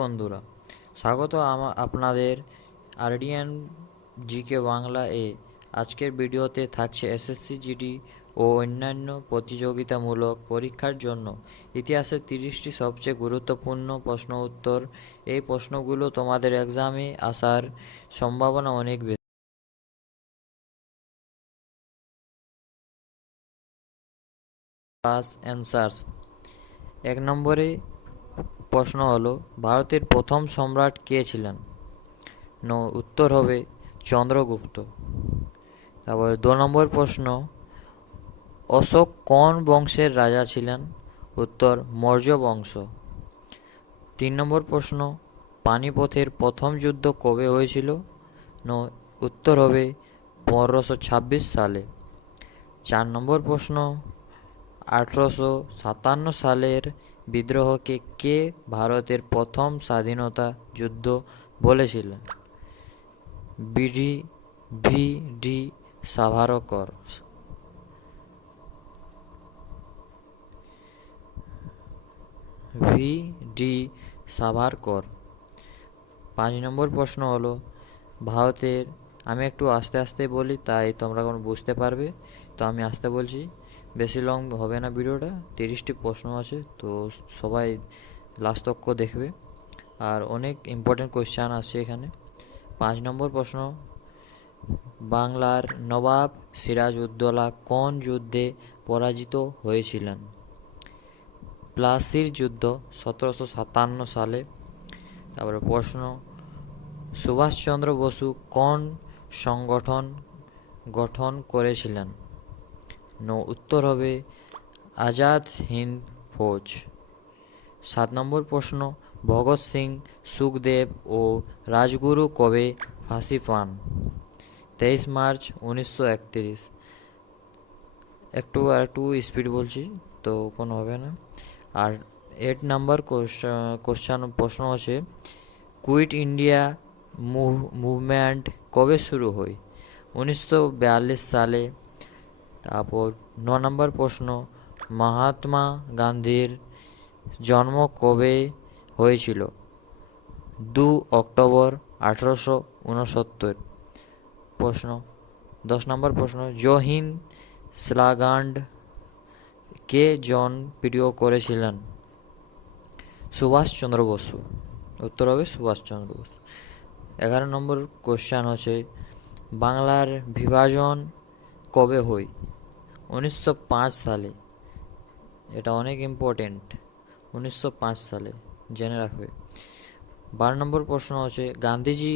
বন্ধুরা, স্বাগত আপনাদের আরডিএন জিকে বাংলা এ। আজকের ভিডিওতে থাকছে এসএসসি জিডি ও অন্যান্য প্রতিযোগিতামূলক পরীক্ষার জন্য ইতিহাসের 30টি সবচেয়ে গুরুত্বপূর্ণ প্রশ্ন উত্তর। এই প্রশ্নগুলো তোমাদের এক্সামে আসার সম্ভাবনা অনেক বেশি। অ্যান্সার্স। 1 নম্বরে প্রশ্ন হলো, ভারতের প্রথম সম্রাট কে ছিলেন? উত্তর হবে চন্দ্রগুপ্ত। তারপরে 2 নম্বর প্রশ্ন, অশোক কোন বংশের রাজা ছিলেন? উত্তর মৌর্য বংশ। 3 নম্বর প্রশ্ন, পানিপথের প্রথম যুদ্ধ কবে হয়েছিল? উত্তর হবে 1526 সালে। 4 নম্বর প্রশ্ন, 1857 সালের বিদ্রোহকে কে ভারতের প্রথম স্বাধীনতা যুদ্ধ বলেছিলেন? V D Savarkar. V D Savarkar. 5 নম্বর প্রশ্ন হলো, ভারতের, আমি একটু আস্তে আস্তে বলি তাই তোমরা কোনো বুঝতে পারবে, তো আমি আস্তে বলছি, বেশি লং হবে না ভিডিওটা। 30টি প্রশ্ন আছে, তো সবাই লাস্ট তক দেখবে, আর অনেক ইম্পর্টেন্ট কোয়েশ্চান আছে এখানে। 5 নম্বর প্রশ্ন, বাংলার নবাব সিরাজউদ্দৌলা কোন যুদ্ধে পরাজিত হয়েছিলেন? প্লাসির যুদ্ধ 1757 সালে। তারপরে প্রশ্ন, সুভাষচন্দ্র বসু কোন সংগঠন গঠন করেছিলেন? উত্তর হবে আজাদ হিন্দ ফৌজ। 7 নম্বর প্রশ্ন, ভগৎ সিং, সুখদেব ও রাজগুরু কবে ফাঁসি পান? 23 মার্চ 1931। একটু স্পিড বলছি, তো কোনো হবে না। আর 8 নম্বর প্রশ্ন হচ্ছে, কুইট ইন্ডিয়া মুভমেন্ট কবে শুরু হয়? 1942 সালে। তারপর 9 নম্বর প্রশ্ন, মহাত্মা গান্ধীর জন্ম কবে হয়েছিল? 2 অক্টোবর 1869। প্রশ্ন 10 নম্বর প্রশ্ন, জয় হিন্দ স্লোগান কে জনপ্রিয় করেছিলেন? সুভাষচন্দ্র বসু। উত্তর হবে সুভাষচন্দ্র বসু। 11 নম্বর কোশ্চেন হচ্ছে, বাংলার বিভাজন কবে হয়? 1905 সালে। এটা অনেক ইম্পর্টেন্ট, 1905 সালে, জেনে রাখবে। 12 নম্বর প্রশ্ন হচ্ছে, গান্ধীজি